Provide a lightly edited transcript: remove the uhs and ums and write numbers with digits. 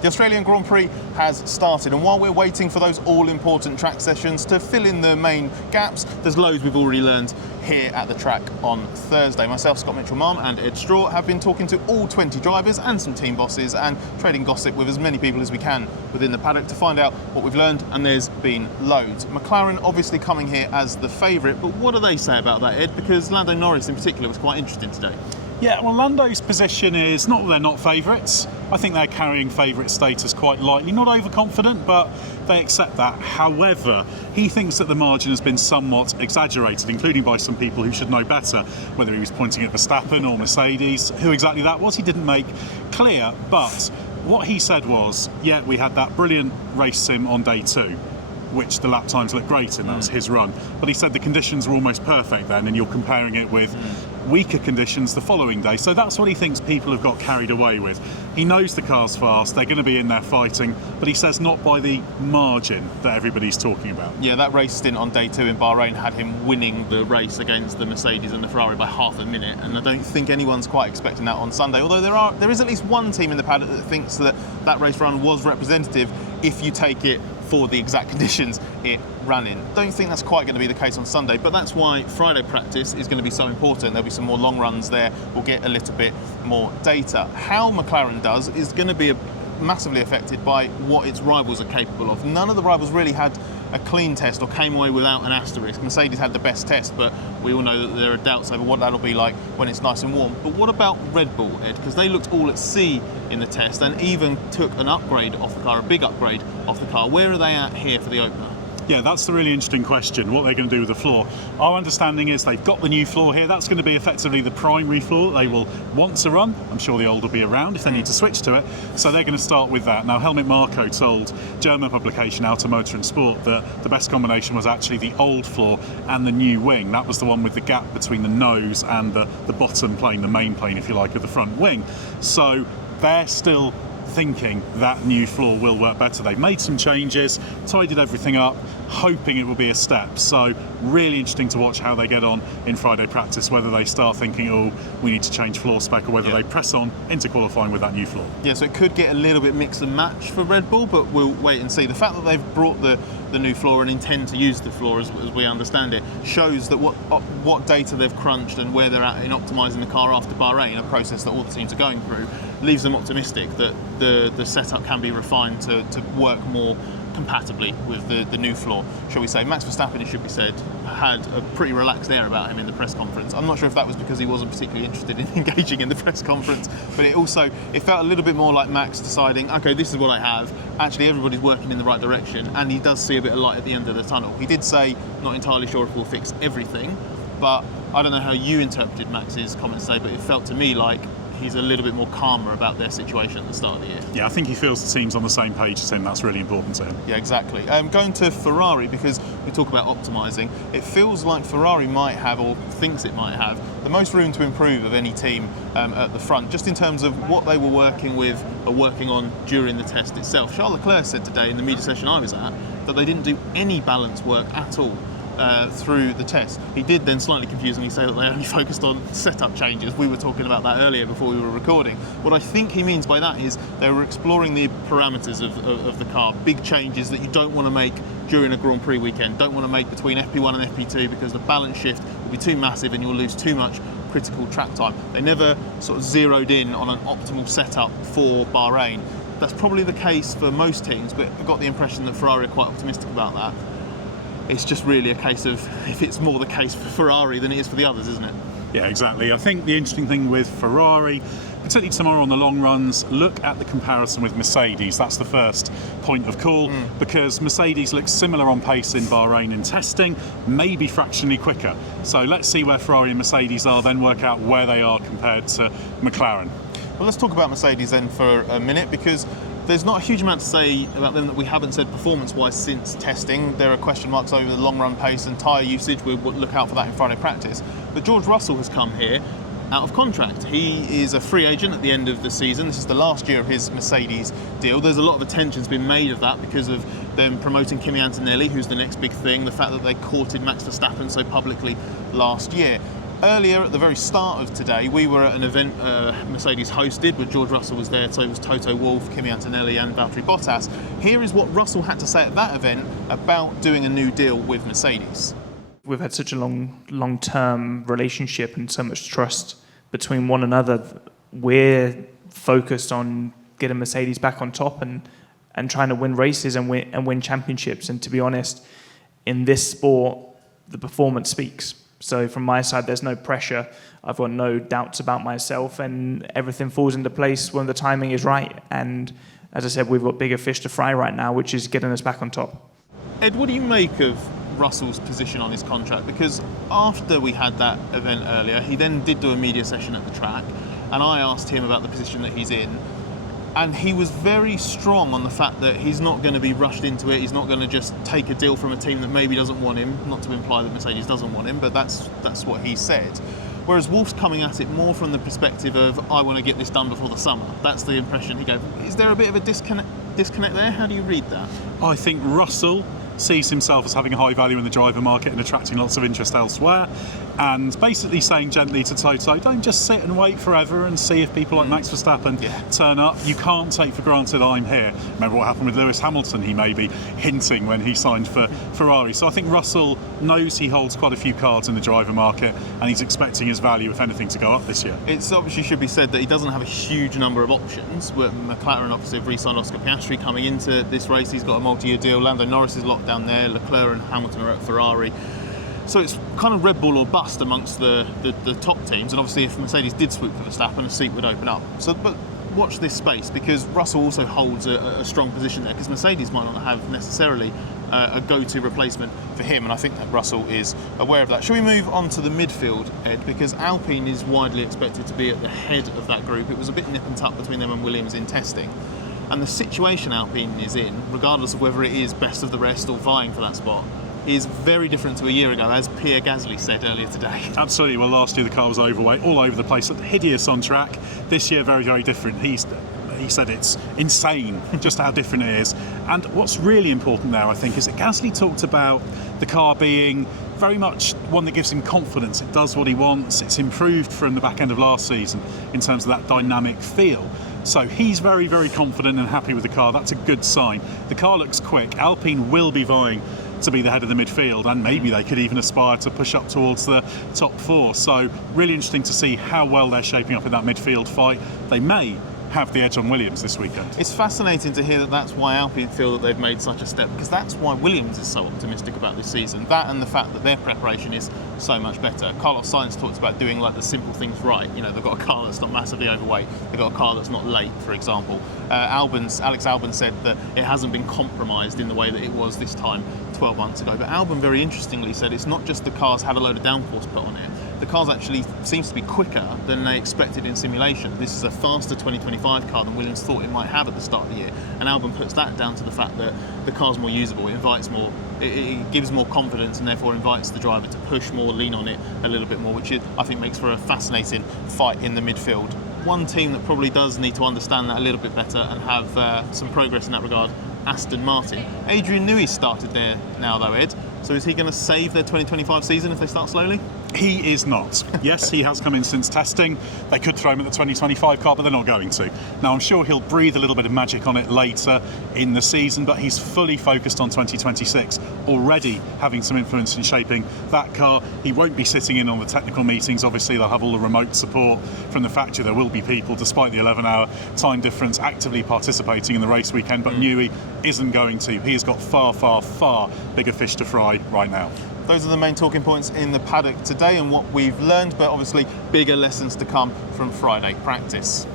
The Australian Grand Prix has started, and while we're waiting for those all-important track sessions to fill in the main gaps, there's loads we've already learned here at the track on Thursday. Myself, Scott Mitchell-Marm and Ed Straw have been talking to all 20 drivers and some team bosses and trading gossip with as many people as we can within the paddock to find out what we've learned, and there's been loads. McLaren obviously coming here as the favourite, but what do they say about that, Ed? Because Lando Norris in particular was quite interesting today. Yeah, well, Lando's position is not that they're not favourites. I think they're carrying favourite status quite lightly. Not overconfident, but they accept that. However, he thinks that the margin has been somewhat exaggerated, including by some people who should know better. Whether he was pointing at Verstappen or Mercedes, who exactly that was, he didn't make clear. But what he said was, yeah, we had that brilliant race sim on day 2, which the lap times looked great in, that was his run. But he said the conditions were almost perfect then, and you're comparing it with weaker conditions the following day. So that's what he thinks people have got carried away with. He knows the car's fast, they're going to be in there fighting, but he says not by the margin that everybody's talking about. Yeah, that race stint on day 2 in Bahrain had him winning the race against the Mercedes and the Ferrari by half a minute, and I don't think anyone's quite expecting that on Sunday, although there is at least one team in the paddock that thinks that that race run was representative if you take it for the exact conditions it ran in. Don't think that's quite going to be the case on Sunday, but that's why Friday practice is going to be so important. There'll be some more long runs there. We'll get a little bit more data. How McLaren does is going to be massively affected by what its rivals are capable of. None of the rivals really had a clean test or came away without an asterisk. Mercedes had the best test, but we all know that there are doubts over what that'll be like when it's nice and warm. But what about Red Bull, Ed? Because they looked all at sea in the test and even took an upgrade off the car, a big upgrade off the car. Where are they at here for the opener? Yeah, that's the really interesting question, what they're going to do with the floor. Our understanding is they've got the new floor here. That's going to be effectively the primary floor that they will want to run. I'm sure the old will be around if they need to switch to it. So they're going to start with that. Now, Helmut Marko told German publication Automotor and Sport that the best combination was actually the old floor and the new wing. That was the one with the gap between the nose and the bottom plane, the main plane, if you like, of the front wing. So they're still thinking that new floor will work better. They've made some changes, tidied everything up, hoping it will be a step. So really interesting to watch how they get on in Friday practice, whether they start thinking, oh, we need to change floor spec, or whether they press on into qualifying with that new floor. Yeah, so it could get a little bit mix and match for Red Bull, but we'll wait and see. The fact that they've brought the new floor and intend to use the floor as we understand it shows that what data they've crunched and where they're at in optimising the car after Bahrain, a process that all the teams are going through, leaves them optimistic that the setup can be refined to work more compatibly with the new floor, shall we say. Max Verstappen, it should be said, had a pretty relaxed air about him in the press conference. I'm not sure if that was because he wasn't particularly interested in engaging in the press conference, but it felt a little bit more like Max deciding, okay, this is what I have. Actually, everybody's working in the right direction, and he does see a bit of light at the end of the tunnel. He did say, not entirely sure if we'll fix everything, but I don't know how you interpreted Max's comments today, but it felt to me like he's a little bit more calmer about their situation at the start of the year. Yeah, I think he feels the team's on the same page as him. That's really important to him. Yeah, exactly. Going to Ferrari, because we talk about optimising, it feels like Ferrari might have, or thinks it might have, the most room to improve of any team at the front, just in terms of what they were working with or working on during the test itself. Charles Leclerc said today in the media session I was at that they didn't do any balance work at all through the test. He did then slightly confusingly say that they only focused on setup changes. We were talking about that earlier before we were recording. What I think he means by that is they were exploring the parameters of the car, big changes that you don't want to make during a Grand Prix weekend, don't want to make between FP1 and FP2 because the balance shift will be too massive and you'll lose too much critical track time. They never sort of zeroed in on an optimal setup for Bahrain. That's probably the case for most teams, but I got the impression that Ferrari are quite optimistic about that. It's just really a case of if it's more the case for Ferrari than it is for the others, isn't it? Yeah, exactly. I think the interesting thing with Ferrari, particularly tomorrow on the long runs, look at the comparison with Mercedes. That's the first point of call, because Mercedes looks similar on pace in Bahrain in testing, maybe fractionally quicker. So let's see where Ferrari and Mercedes are, then work out where they are compared to McLaren. Well, let's talk about Mercedes then for a minute, because there's not a huge amount to say about them that we haven't said performance-wise since testing. There are question marks over the long-run pace and tyre usage. We'll look out for that in Friday practice. But George Russell has come here out of contract. He is a free agent at the end of the season. This is the last year of his Mercedes deal. There's a lot of attention's been made of that because of them promoting Kimi Antonelli, who's the next big thing, the fact that they courted Max Verstappen so publicly last year. Earlier, at the very start of today, we were at an event Mercedes hosted, where George Russell was there, so was Toto Wolff, Kimi Antonelli and Valtteri Bottas. Here is what Russell had to say at that event about doing a new deal with Mercedes. We've had such a long-term relationship and so much trust between one another. We're focused on getting Mercedes back on top and trying to win races and win championships. And to be honest, in this sport, the performance speaks. So from my side, there's no pressure. I've got no doubts about myself, and everything falls into place when the timing is right. And as I said, we've got bigger fish to fry right now, which is getting us back on top. Ed, what do you make of Russell's position on his contract? Because after we had that event earlier, he then did do a media session at the track, and I asked him about the position that he's in. And he was very strong on the fact that he's not going to be rushed into it. He's not going to just take a deal from a team that maybe doesn't want him. Not to imply that Mercedes doesn't want him, but that's what he said. Whereas Wolff's coming at it more from the perspective of, I want to get this done before the summer. That's the impression he gave. Is there a bit of a disconnect there? How do you read that? I think Russell sees himself as having a high value in the driver market and attracting lots of interest elsewhere, and basically saying gently to Toto, don't just sit and wait forever and see if people like Max Verstappen turn up. You can't take for granted I'm here. Remember what happened with Lewis Hamilton, he may be hinting when he signed for Ferrari. So I think Russell knows he holds quite a few cards in the driver market, and he's expecting his value, if anything, to go up this year. It's obviously should be said that he doesn't have a huge number of options. McLaren obviously have re-signed Oscar Piastri coming into this race. He's got a multi-year deal. Lando Norris is locked down there. Leclerc and Hamilton are at Ferrari. So it's kind of Red Bull or bust amongst the top teams. And obviously if Mercedes did swoop for Verstappen, a seat would open up. But watch this space, because Russell also holds a strong position there, because Mercedes might not have necessarily a go-to replacement for him, and I think that Russell is aware of that. Shall we move on to the midfield, Ed? Because Alpine is widely expected to be at the head of that group. It was a bit nip and tuck between them and Williams in testing. And the situation Alpine is in, regardless of whether it is best of the rest or vying for that spot, is very different to a year ago, as Pierre Gasly said earlier today. Absolutely. Well, last year the car was overweight, all over the place, hideous on track. This year, very, very different. He said it's insane just how different it is. And what's really important there, I think, is that Gasly talked about the car being very much one that gives him confidence. It does what he wants. It's improved from the back end of last season in terms of that dynamic feel. So he's very, very confident and happy with the car. That's a good sign. The car looks quick. Alpine will be vying to be the head of the midfield, and maybe they could even aspire to push up towards the top four. So really interesting to see how well they're shaping up in that midfield fight. They may have the edge on Williams this weekend. It's fascinating to hear that that's why Alpine feel that they've made such a step, because that's why Williams is so optimistic about this season. That and the fact that their preparation is so much better. Carlos Sainz talks about doing like the simple things right. You know, they've got a car that's not massively overweight. They've got a car that's not late, for example. Alex Albon said that it hasn't been compromised in the way that it was this time 12 months ago. But Albon very interestingly said it's not just the car's had a load of downforce put on it. The car's actually seems to be quicker than they expected in simulation. This is a faster 2025 car than Williams thought it might have at the start of the year. And Albon puts that down to the fact that the car's more usable, it invites more, it gives more confidence, and therefore invites the driver to push more, lean on it a little bit more, which I think makes for a fascinating fight in the midfield. One team that probably does need to understand that a little bit better and have some progress in that regard, Aston Martin. Adrian Newey started there now though, Ed. So is he going to save their 2025 season if they start slowly? He is not. Yes, he has come in since testing. They could throw him at the 2025 car, but they're not going to. Now, I'm sure he'll breathe a little bit of magic on it later in the season, but he's fully focused on 2026, already having some influence in shaping that car. He won't be sitting in on the technical meetings. Obviously, they'll have all the remote support from the factory. There will be people, despite the 11-hour time difference, actively participating in the race weekend, but Newey isn't going to. He has got far, far, far bigger fish to fry right now. Those are the main talking points in the paddock today and what we've learned, but obviously bigger lessons to come from Friday practice.